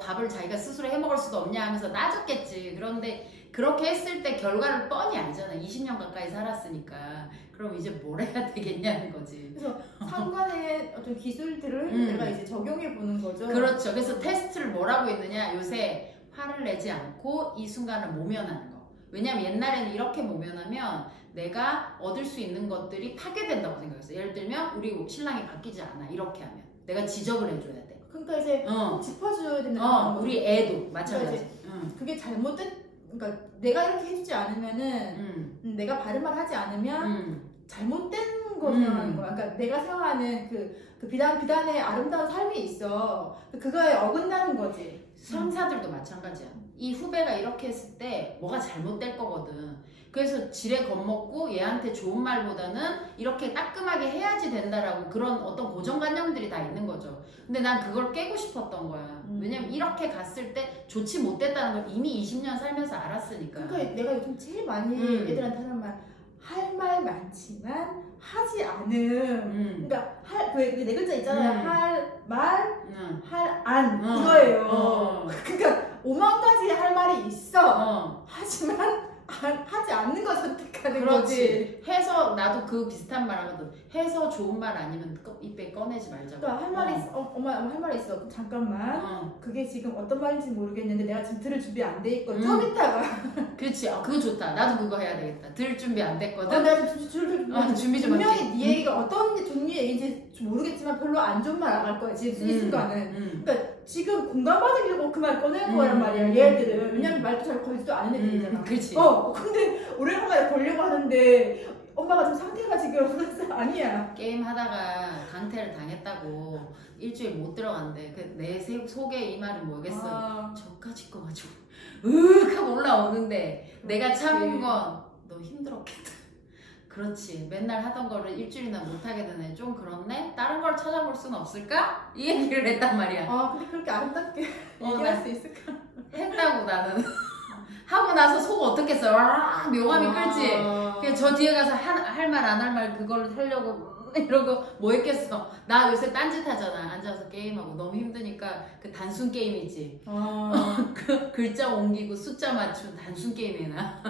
밥을 자기가 스스로 해먹을 수도 없냐 하면서 따졌겠지. 그런데 그렇게 했을 때 결과를 뻔히 알잖아. 20년 가까이 살았으니까. 그럼 이제 뭘 해야 되겠냐는 거지. 그래서 상관의 어떤 기술들을 내가 이제 적용해 보는 거죠. 그렇죠. 그래서 테스트를 뭐라고 했느냐. 요새 화를 내지 않고 이 순간을 모면하는 거. 왜냐면 옛날에는 이렇게 모면하면 내가 얻을 수 있는 것들이 파괴된다고 생각했어. 예를 들면 우리 신랑이 바뀌지 않아. 이렇게 하면 내가 지적을 해줘야 돼. 그러니까 이제 짚어줘야 된다는 우리 애도 마찬가지. 그게 그러니까 내가 이렇게 해주지 않으면은 내가 바른 말 하지 않으면 잘못된 거 생각하는 거야. 그러니까 내가 생각하는 그 비단의 아름다운 삶이 있어. 그거에 어긋나는 거지. 상사들도 마찬가지야. 이 후배가 이렇게 했을 때 뭐가 잘못될 거거든. 그래서 지레 겁먹고 얘한테 좋은 말보다는 이렇게 따끔하게 해야지 된다라고 그런 어떤 고정관념들이 다 있는 거죠. 근데 난 그걸 깨고 싶었던 거야. 왜냐면 이렇게 갔을 때 좋지 못했다는 걸 이미 20년 살면서 알았으니까. 그러니까 내가 요즘 제일 많이 애들한테 하는 말, 할 말 많지만 하지 않음. 그러니까 네 글자 있잖아요. 할 말, 할 안 이거예요. 그러니까 5만 가지 할 말이 있어. 하지만 하지 않는 걸 선택하는 거지. 해서 나도 그 비슷한 말 하거든. 해서 좋은 말 아니면 입에 꺼내지 말자고. 그러니까 할 말이 있어. 엄마 할 말이 있어. 잠깐만. 그게 지금 어떤 말인지 모르겠는데 내가 지금 들을 준비 안 돼 있거든. 좀 이따가. 그렇지. 그거 좋다. 나도 그거 해야 되겠다. 들을 준비 안 됐거든. 내가 지금 준비 좀 할게. 분명히 네 얘기가 어떤 종류의 얘기인지 모르겠지만 별로 안 좋은 말 나갈 거야. 지금 이 순간은. 그러니까 지금 공감받으려고 그 말 꺼낼 거란 말이야. 얘들은. 왜냐면 말도 잘 걸지도 않은 애들이잖아. 그렇지. 근데 오래 한 말에 걸려고 하는데 엄마가 좀 상태가 지금 그래서 아니야. 게임 하다가 강퇴를 당했다고 일주일 못 들어간대. 내 속에 이 말은 뭐겠어요? 저까지 꺼가지고 으윽 하고 올라오는데 내가 참은 건 너 힘들었겠다. 그렇지. 맨날 하던 거를 일주일이나 못하게 되네. 좀 그렇네? 다른 걸 찾아볼 수는 없을까? 이 얘기를 했단 말이야. 근데 그렇게 아름답게 얘기할 나 수 있을까? 했다고 나는. 하고 나서 속 어떻겠어? 와, 묘감이 끓지? 그냥 저 뒤에 가서 할 말 안 할 말 그거를 하려고 이러고 뭐 했겠어? 나 요새 딴짓 하잖아. 앉아서 게임하고 너무 힘드니까 그 단순 게임이지. 그 글자 옮기고 숫자 맞춘 단순 게임이나.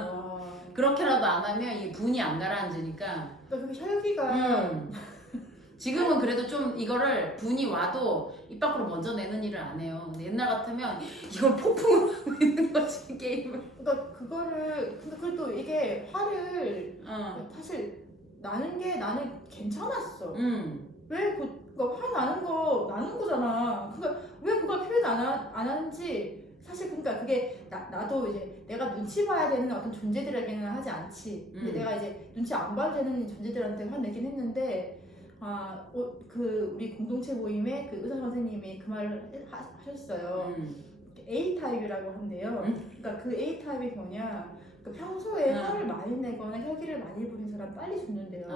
그렇게라도 안 하면 이 분이 안 가라앉으니까. 그러니까 그 혈기가 지금은 그래도 좀 이거를 분이 와도 입 밖으로 먼저 내는 일을 안 해요. 근데 옛날 같으면 이걸 폭풍을 하고 있는 거지 게임을. 그러니까 근데 그래도 이게 화를 사실 나는 괜찮았어. 왜 그러니까 화 나는 거잖아. 그러니까 왜 그걸 표현 안 하는지 사실 그러니까 그게 나도 이제 내가 눈치 봐야 되는 어떤 존재들에게는 하지 않지. 근데 내가 이제 눈치 안 봐도 되는 존재들한테 화내긴 했는데 그 우리 공동체 모임에 그 의사 선생님이 그 말을 하셨어요. A 타입이라고 한대요. 그러니까 그 A 타입이 뭐냐? 그 평소에 화를 많이 내거나 혈기를 많이 부린 사람 빨리 죽는데요.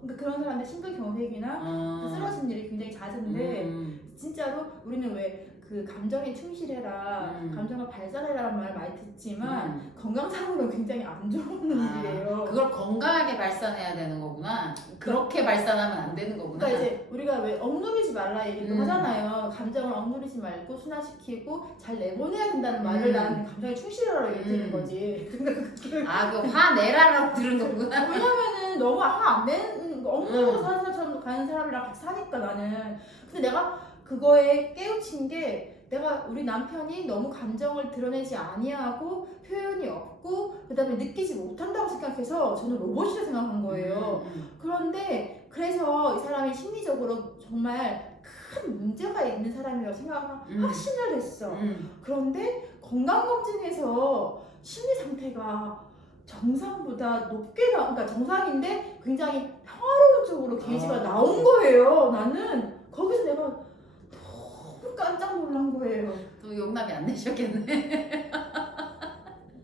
그러니까 그런 사람들 심근경색이나 쓰러진 일이 굉장히 잦은데 진짜로 우리는 왜 그 감정에 충실해라, 감정을 발산해라라는 말 많이 듣지만 건강상으로 굉장히 안 좋은 일이에요. 그걸 건강하게 발산해야 되는 거구나. 그렇게 발산하면 안 되는 거구나. 그러니까 이제 우리가 왜 억누르지 말라 얘기도 하잖아요. 감정을 억누르지 말고 순화시키고 잘 내보내야 된다는 말을 나는 감정에 충실하라고 얘기하는 거지. 그 화내라라고 들은 거구나. 왜냐면은 너무 화 안 내는 억누르고 사는 사람처럼 가는 사람이랑 같이 사니까 나는. 근데 내가 그거에 깨우친 게 내가 우리 남편이 너무 감정을 드러내지 아니하고 표현이 없고 그다음에 느끼지 못한다고 생각해서 저는 로봇이라 생각한 거예요. 그런데 그래서 이 사람이 심리적으로 정말 큰 문제가 있는 사람이라고 확신을 했어. 그런데 건강검진에서 심리 상태가 정상보다 높게 그러니까 정상인데 굉장히 평화로운 쪽으로 게이지가 나온 거예요. 나는 거기서 내가 너무 깜짝 놀란 거예요. 또 용납이 안 되셨겠네.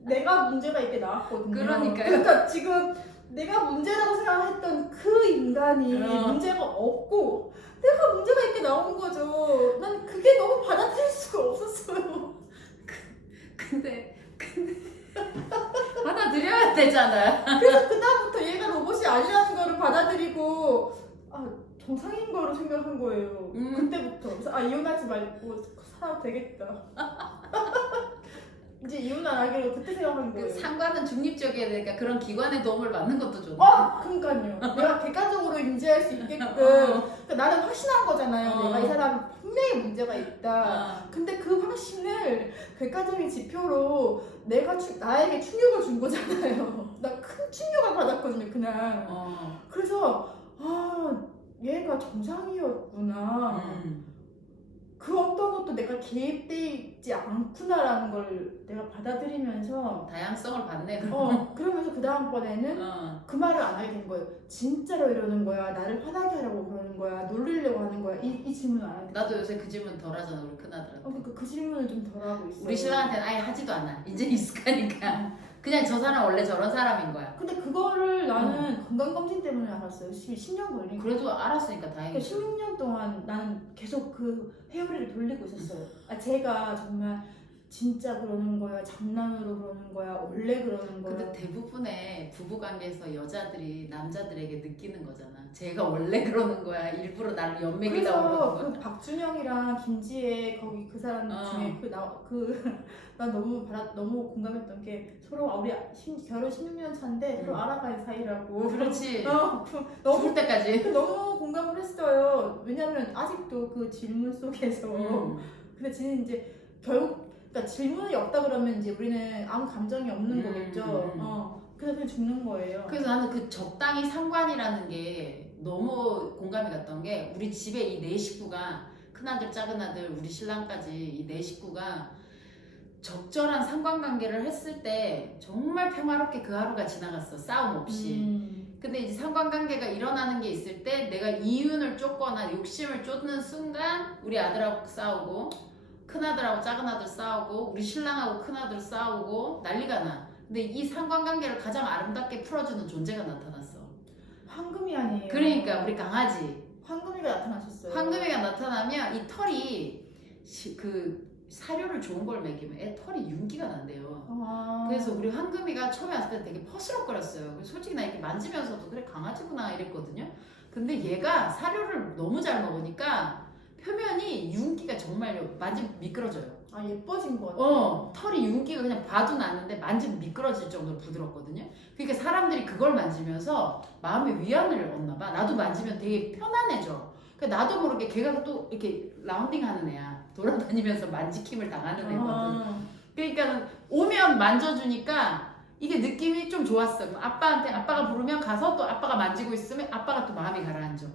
내가 문제가 있게 나왔거든요. 그러니까요. 그러니까 지금 내가 문제라고 생각했던 그 인간이 문제가 없고 내가 문제가 있게 나온 거죠. 난 그게 너무 받아들일 수가 없었어요. 근데 받아들여야 되잖아요. 그래서 그다음부터 얘가 로봇이 아니라는 거를 받아들이고 정상인 거로 생각한 거예요. 그때부터. 그래서 이혼하지 말고 살아도 되겠다. 이제 이혼 안 하기로 그때 생각한 거예요. 상관은 중립적이어야 되니까 그런 기관의 도움을 받는 것도 좋다. 그러니까요. 내가 객관적으로 인지할 수 있게끔. 그러니까 나는 확신한 거잖아요. 내가 이 사람 분명히 문제가 있다. 근데 그 확신을 객관적인 지표로 나에게 충격을 준 거잖아요. 나 큰 충격을 받았거든요, 그날. 그래서 얘가 정상이었구나. 그 어떤 것도 내가 개입돼 있지 않구나라는 걸 내가 받아들이면서 다양성을 받네. 그러면서 그 다음번에는 그 말을 안 하게 된 거예요. 진짜로 이러는 거야? 나를 화나게 하려고 그러는 거야? 놀리려고 하는 거야? 이 질문을 안 하게. 나도 요새 그 질문 덜 하잖아, 우리 큰아들한테. 그러니까 그 질문을 좀 덜 하고 있어요. 우리 신랑한테는 아예 하지도 않아. 이제 익숙하니까. 그냥 저 사람 원래 저런 사람인 거야. 근데 그거를 나는 건강검진 때문에 알았어요. 10년 걸린 거. 그래도 알았으니까 다행이다. 16년 동안 나는 계속 그 회오리를 돌리고 있었어요. 제가 정말 진짜 그러는 거야, 장난으로 그러는 거야, 원래 그러는 거야. 근데 대부분의 부부관계에서 여자들이 남자들에게 느끼는 거잖아. 제가 원래 그러는 거야. 일부러 나를 연맥이라고 그러는 거야. 그 박준영이랑 김지혜 거기 그 사람 중에 난 너무 공감했던 게 서로 우리 결혼 16년 차인데 서로 알아갈 사이라고. 그렇지. 너무 죽을 때까지. 너무 공감을 했어요. 왜냐면 아직도 그 질문 속에서 근데 지는 이제 결국 그러니까 질문이 없다 그러면 이제 우리는 아무 감정이 없는 거겠죠. 그래서 그냥 죽는 거예요. 그래서 나는 그 적당히 상관이라는 게 너무 공감이 갔던 게 우리 집에 이 네 식구가 큰아들 작은아들 우리 신랑까지 이 네 식구가 적절한 상관관계를 했을 때 정말 평화롭게 그 하루가 지나갔어. 싸움 없이. 근데 이제 상관관계가 일어나는 게 있을 때 내가 이윤을 쫓거나 욕심을 쫓는 순간 우리 아들하고 싸우고 큰아들하고 작은아들 싸우고 우리 신랑하고 큰아들 싸우고 난리가 나. 근데 이 상관관계를 가장 아름답게 풀어주는 존재가 나타났어. 황금이 아니에요. 그러니까 우리 강아지 황금이가 나타나셨어요. 황금이가 나타나면 이 털이 그 사료를 좋은 걸 먹이면 애 털이 윤기가 난대요. 그래서 우리 황금이가 처음에 왔을 때 되게 퍼스럭거렸어요. 그래서 솔직히 나 이렇게 만지면서도 그래 강아지구나 이랬거든요. 근데 얘가 사료를 너무 잘 먹으니까 표면이 윤기가 정말 만지면 미끄러져요. 예뻐진 것 같아요. 털이 윤기가 그냥 봐도 나는데 만지면 미끄러질 정도로 부드럽거든요. 그러니까 사람들이 그걸 만지면서 마음의 위안을 얻나 봐. 나도 만지면 되게 편안해져. 그러니까 나도 모르게 걔가 또 이렇게 라운딩 하는 애야. 돌아다니면서 만지킴을 당하는 애거든. 그러니까 오면 만져주니까 이게 느낌이 좀 좋았어. 아빠가 부르면 가서 또 아빠가 만지고 있으면 아빠가 또 마음이 가라앉아.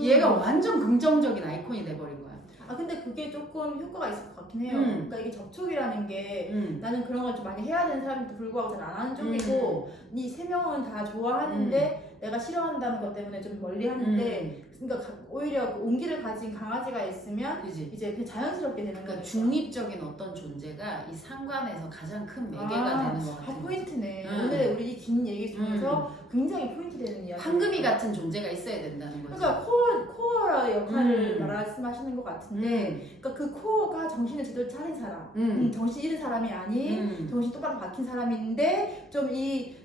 얘가 완전 긍정적인 아이콘이 돼버린 거야. 근데 그게 조금 효과가 있을 것 같긴 해요. 그러니까 이게 접촉이라는 게 나는 그런 걸 좀 많이 해야 되는 사람도 불구하고 잘 안 하는 쪽이고 이 세 명은 다 좋아하는데 내가 싫어한다는 것 때문에 좀 멀리 하는데 그러니까 오히려 그 온기를 가진 강아지가 있으면 그치? 이제 그 자연스럽게 되는 그러니까 거니까. 중립적인 어떤 존재가 이 상관에서 가장 큰 매개가 되는 것 같아요. 포인트네. 오늘 우리 이 긴 얘기 중에서 굉장히 포인트 되는 이야기. 황금이 같은 존재가 있어야 된다는 거죠. 그러니까 코어의 역할을 말씀하시는 것 같은데, 그러니까 그 코어가 정신을 제대로 차린 사람, 정신 잃은 사람이 아닌 정신 똑바로 박힌 사람인데 좀 이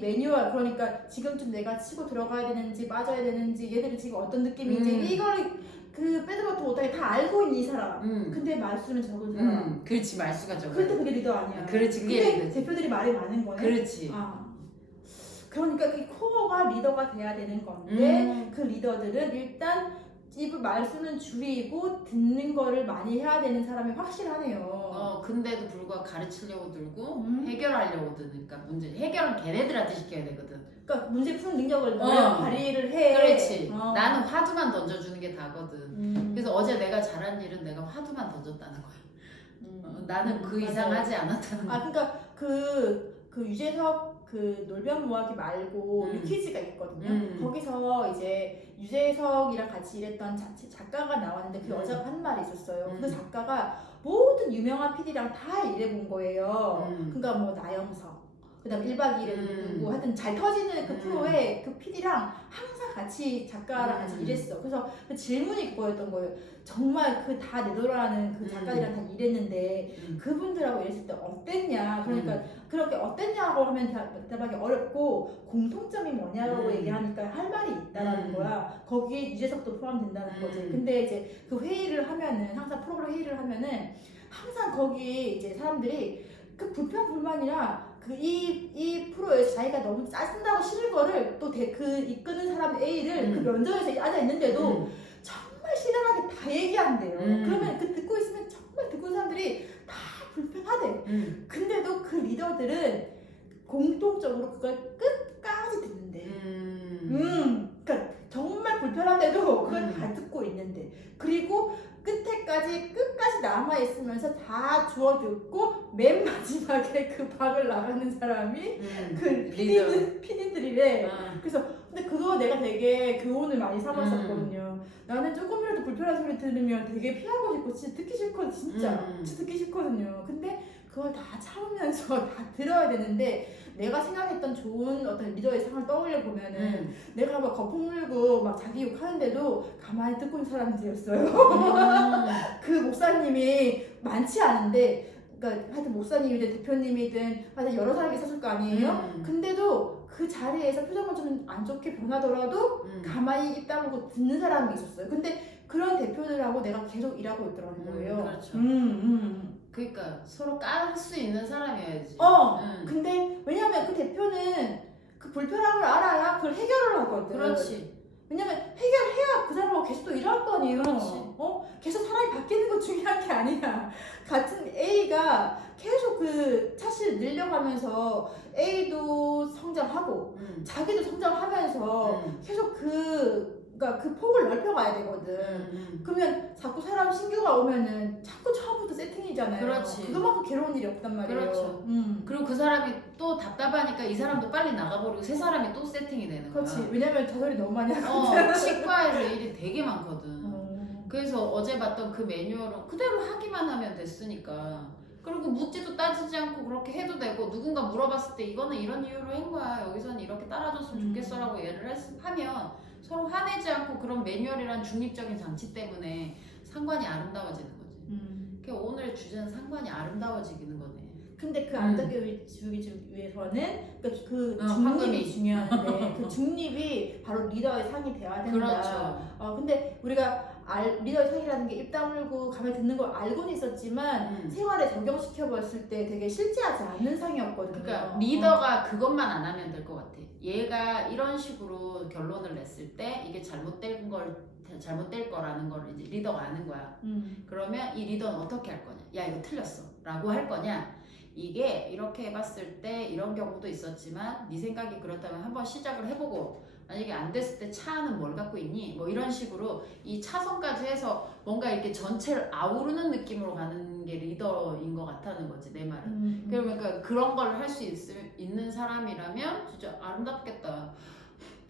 매뉴얼, 그러니까 지금쯤 내가 치고 들어가야 되는지 빠져야 되는지 얘들이 지금 어떤 느낌인지 이걸 빼도 못하게 다 알고 있는 이 사람. 근데 말수는 적은 사람. 그렇지, 말수가 적어. 그런데 그게 리더 아니야. 그렇지, 그게 근데 리더지. 대표들이 말이 많은 거네. 그렇지. 그러니까 그 코어가 리더가 돼야 되는 건데 그 리더들은 일단 입을 말수는 줄이고 듣는 거를 많이 해야 되는 사람이 확실하네요. 근데도 불구하고 가르치려고 들고 해결하려고 드니까 문제. 해결은 걔네들한테 시켜야 되거든. 그러니까 문제 푸는 능력을 발휘를 해. 그렇지. 나는 화두만 던져주는 게 다거든. 그래서 어제 내가 잘한 일은 내가 화두만 던졌다는 거야. 나는 그 이상 하지 않았다는 거야. 그러니까 그 유재석 놀변 모아기 말고 유퀴즈가 있거든요. 거기서 이제 유재석이랑 같이 일했던 작가가 나왔는데 그 여자가 한 말이 있었어요. 그 작가가 모든 유명한 PD랑 다 일해본 거예요. 그러니까 뭐 나영석, 그다음 1박 2일에 누구 하여튼 잘 터지는 그 프로에 그 PD랑 항상 같이 작가랑 같이 일했어. 그래서 그 질문이 그거였던 거예요. 정말 다 내돌아하는 그 작가들이랑 다 일했는데 그분들하고 일했을 때 어땠냐. 그러니까 그렇게 어땠냐고 하면 대답하기 어렵고 공통점이 뭐냐고 얘기하니까 할 말이 있다라는 거야. 거기에 유재석도 포함된다는 거지. 근데 이제 그 회의를 하면은 항상 프로그램 회의를 하면은 항상 거기 이제 사람들이 그 불평불만이나 이 프로에서 자기가 너무 짜증나고 싫은 거를 또 이끄는 사람 A를 그 면접에서 앉아 있는데도 정말 시원하게 다 얘기한대요. 그러면 듣고 있으면 정말 듣고 있는 사람들이 다 불편하대. 근데도 그 리더들은 공통적으로 그걸 끝까지 듣는데. 그러니까 정말 불편한데도 그걸 다 듣고 있는데. 그리고 끝까지 남아있으면서 다 주워 듣고 맨 마지막에 그 박을 나가는 사람이 그 PD들이래. 그래서 근데 그거 내가 되게 교훈을 많이 삼았었거든요. 나는 조금이라도 불편한 소리 들으면 되게 피하고 싶고 진짜 듣기 싫거든. 진짜 듣기 싫거든요. 근데 그걸 다 참으면서 다 들어야 되는데 내가 생각했던 좋은 어떤 리더의 상을 떠올려 보면은 내가 막 거품 물고 막 자기 욕하는데도 가만히 듣고 있는 사람들이었어요. 그 목사님이 많지 않은데, 그러니까 하여튼 목사님이든 대표님이든 하여튼 여러 사람이 있었을 거 아니에요. 근데도 그 자리에서 표정은 좀 안 좋게 변하더라도 가만히 입 다물고 듣는 사람이 있었어요. 근데 그런 대표들하고 내가 계속 일하고 있더라는 거예요. 그렇죠. 그러니까 서로 깔 수 있는 사람이어야지. 근데 왜냐면 그 대표는 그 불편함을 알아야 그걸 해결을 하거든. 그렇지. 왜냐면 해결해야 그 사람하고 계속 또 일할 거 아니에요. 그렇지. 계속 사람이 바뀌는 거 중요한 게 아니야. 같은 A가 계속 그 차실 늘려가면서 A도 성장하고 자기도 성장하면서 계속 그러니까 그 폭을 넓혀가야 되거든. 그러면 자꾸 사람 신규가 오면은 자꾸 처음부터 세팅이잖아요. 그렇지. 그거만큼 괴로운 일이 없단 말이에요. 그렇죠. 그리고 그 사람이 또 답답하니까 이 사람도 빨리 나가버리고 새 사람이 또 세팅이 되는 거야. 그렇지. 왜냐면 저 소리 너무 많이 하거든. 치과에서 일이 되게 많거든. 그래서 어제 봤던 그 매뉴얼은 그대로 하기만 하면 됐으니까. 그리고 묻지도 따지지 않고 그렇게 해도 되고 누군가 물어봤을 때 이거는 이런 이유로 한 거야. 여기서는 이렇게 따라줬으면 좋겠어라고 얘를 하면 서로 화내지 않고 그런 매뉴얼이란 중립적인 장치 때문에 상관이 아름다워지는 거지. 그러니까 오늘 주제는 상관이 아름다워지는 거네. 근데 그 아름답게 위해서는 그 중립이 황금이. 중요한데 그 중립이 바로 리더의 상이 돼야 된다. 그렇죠. 근데 우리가 리더의 상이라는 게 입 다물고 가만히 듣는 걸 알고는 있었지만 생활에 적용시켜 봤을 때 되게 실제하지 않는 상이었거든요. 그러니까 리더가 그것만 안 하면 될 것 같아. 얘가 이런 식으로 결론을 냈을 때 이게 잘못될 거라는 걸 이제 리더가 아는 거야. 그러면 이 리더는 어떻게 할 거냐? 야 이거 틀렸어라고 할 거냐? 이게 이렇게 해봤을 때 이런 경우도 있었지만 네 생각이 그렇다면 한번 시작을 해보고 만약에 안 됐을 때 차는 뭘 갖고 있니? 뭐 이런 식으로 이 차선까지 해서 뭔가 이렇게 전체를 아우르는 느낌으로 가는 게 리더인 것 같다는 거지 내 말은. 그러니까 그런 걸 할 수 있는 사람이라면 진짜 아름답겠다.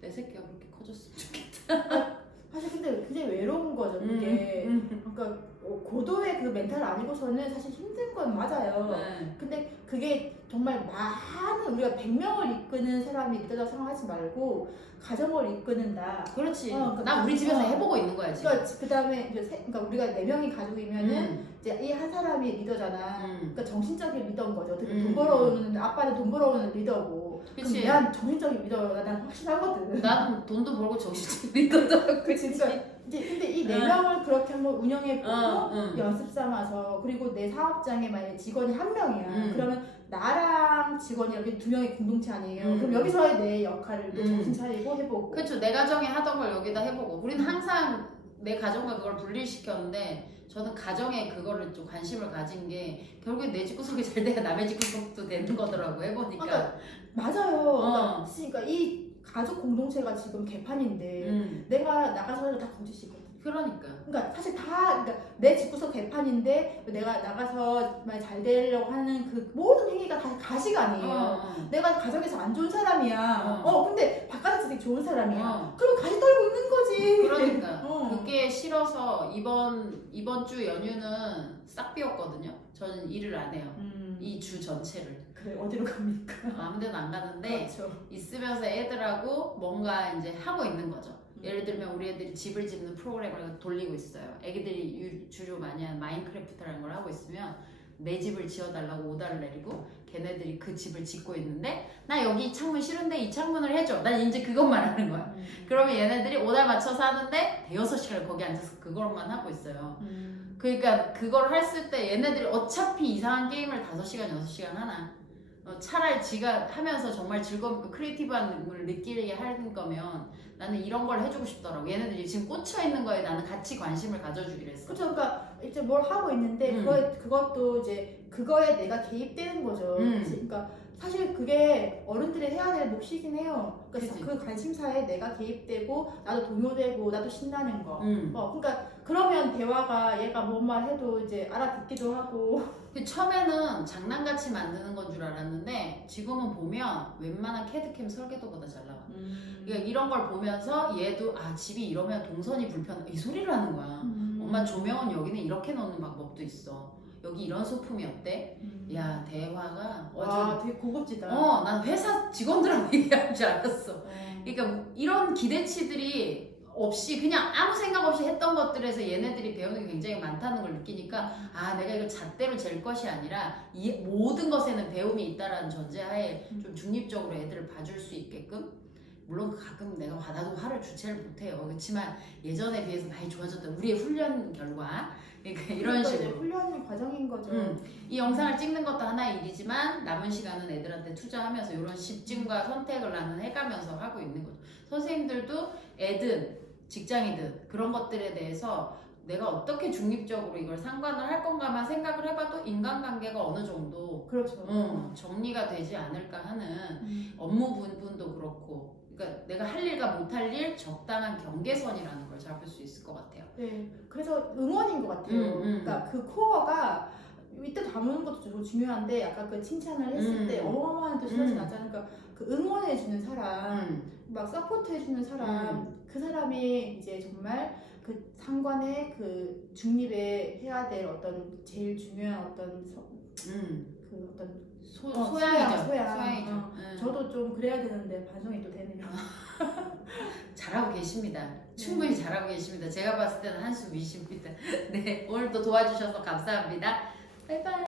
내 새끼가 그렇게 커졌으면 좋겠다. 사실 근데 굉장히 외로운 거죠 그게. 그러니까 고도의 그 멘탈 아니고서는 사실 힘든 건 맞아요. 근데 그게 정말 많은 우리가 100명을 이끄는 사람이 리더라고 생각하지 말고 가정을 이끄는다. 그렇지. 그러니까 난 우리 집에서 해보고 있는 거야 지금. 그 다음에 그러니까 우리가 4명이 가족이면은 이제 이 한 사람이 리더잖아. 그러니까 정신적인 리더인 거죠. 어떻게 돈 벌어오는 아빠는 돈 벌어오는 리더고. 그치. 그럼 난 정신적인 리더가 난 확실하거든. 나는 돈도 벌고 정신적인 리더도. 그치. 그러니까 이제 근데 이 4명을 그렇게 한번 운영해보고 연습 삼아서 그리고 내 사업장에 만약에 직원이 1명이야. 그러면 나랑 직원이 이렇게 2명의 공동체 아니에요. 그럼 여기서의 내 역할을 또 정신 차리고 해보고. 그렇죠. 내 가정에 하던 걸 여기다 해보고. 우리는 항상 내 가정과 그걸 분리시켰는데 저는 가정에 그거를 좀 관심을 가진 게 결국에 내 집구석이 잘 돼야 남의 집구석도 되는 거더라고 해보니까. 그러니까 맞아요. 그러니까 이 가족 공동체가 지금 개판인데 내가 나가서 다 거짓이거든. 그러니까 사실 다 그러니까 내 집구석 개판인데 내가 나가서 잘 되려고 하는 그 모든 행위가 다 가시관이에요. 내가 가정에서 안 좋은 사람이야. 근데 바깥에서 되게 좋은 사람이야. 그럼 가시 떨고 있는 거지. 그러니까 그게 싫어서 이번 주 연휴는 싹 비웠거든요. 저는 일을 안 해요. 이 주 전체를. 그래 어디로 갑니까? 아무데나 안 가는데 그렇죠. 있으면서 애들하고 뭔가 이제 하고 있는 거죠. 예를 들면 우리 애들이 집을 짓는 프로그램을 돌리고 있어요. 애기들이 주로 많이 하는 마인크래프트라는 걸 하고 있으면 내 집을 지어달라고 오다를 내리고 걔네들이 그 집을 짓고 있는데 나 여기 이 창문 싫은데 이 창문을 해줘. 난 이제 그것만 하는 거야. 그러면 얘네들이 오달 맞춰서 하는데 대여섯 시간을 거기 앉아서 그것만 하고 있어요. 그러니까 그걸 했을 때 얘네들이 어차피 이상한 게임을 5시간, 6시간 하나. 차라리 지가 하면서 정말 즐겁고 크리에이티브한 걸 느끼게 하는 거면 나는 이런 걸 해주고 싶더라고. 얘네들이 지금 꽂혀 있는 거에 나는 같이 관심을 가져주기로 했어. 그렇죠. 그러니까 이제 뭘 하고 있는데 그것도 이제 그거에 내가 개입되는 거죠. 그러니까 사실 그게 어른들이 해야 될 몫이긴 해요. 그러니까 그 관심사에 내가 개입되고 나도 동요되고 나도 신나는 거. 그러니까 그러면 대화가 얘가 뭔 말 해도 이제 알아듣기도 하고. 처음에는 장난같이 만드는 건 줄 알았는데 지금은 보면 웬만한 캐드캠 설계도보다 잘 나와. 그러니까 이런 걸 보면서 얘도 집이 이러면 동선이 불편해. 이 소리를 하는 거야. 엄마 조명은 여기는 이렇게 놓는 방법도 있어. 여기 이런 소품이 어때? 야 대화가 와 되게 고급지다. 난 회사 직원들하고 얘기할 줄 알았어. 그러니까 이런 기대치들이 없이 그냥 아무 생각 없이 했던 것들에서 얘네들이 배우는 게 굉장히 많다는 걸 느끼니까 내가 이걸 잣대로 잴 것이 아니라 이 모든 것에는 배움이 있다라는 전제하에 좀 중립적으로 애들을 봐줄 수 있게끔. 물론 가끔 내가 나도 화를 주체를 못해요. 그렇지만 예전에 비해서 많이 좋아졌다. 우리의 훈련 결과. 그러니까 이런 식으로. 훈련 과정인 거죠. 이 영상을 찍는 것도 하나의 일이지만 남은 시간은 애들한테 투자하면서 이런 집중과 선택을 나는 해가면서 하고 있는 거죠. 선생님들도 애든 직장이든 그런 것들에 대해서 내가 어떻게 중립적으로 이걸 상관을 할 건가만 생각을 해봐도 인간관계가 어느 정도 그렇죠. 정리가 되지 않을까 하는 업무 부분도 그렇고 그러니까 내가 할 일과 못할 일 적당한 경계선이라는 걸 잡을 수 있을 것 같아요. 네, 그래서 응원인 것 같아요. 그러니까 그 코어가 이때 다루는 것도 중요한데 약간 그 칭찬을 했을 때 어마어마한 뜻이 나지 않잖아요. 그러니까 그 응원해주는 사람, 막 서포트해주는 사람, 그 사람이 이제 정말 그 상관의 그 중립에 해야 될 어떤 제일 중요한 어떤 그 어떤 소양이죠. 저도 좀 그래야 되는데 반성이 또 되네요. 잘하고 계십니다. 충분히 잘하고 계십니다. 제가 봤을 때는 한수 위십니다. 네, 오늘도 도와주셔서 감사합니다. 바이바이.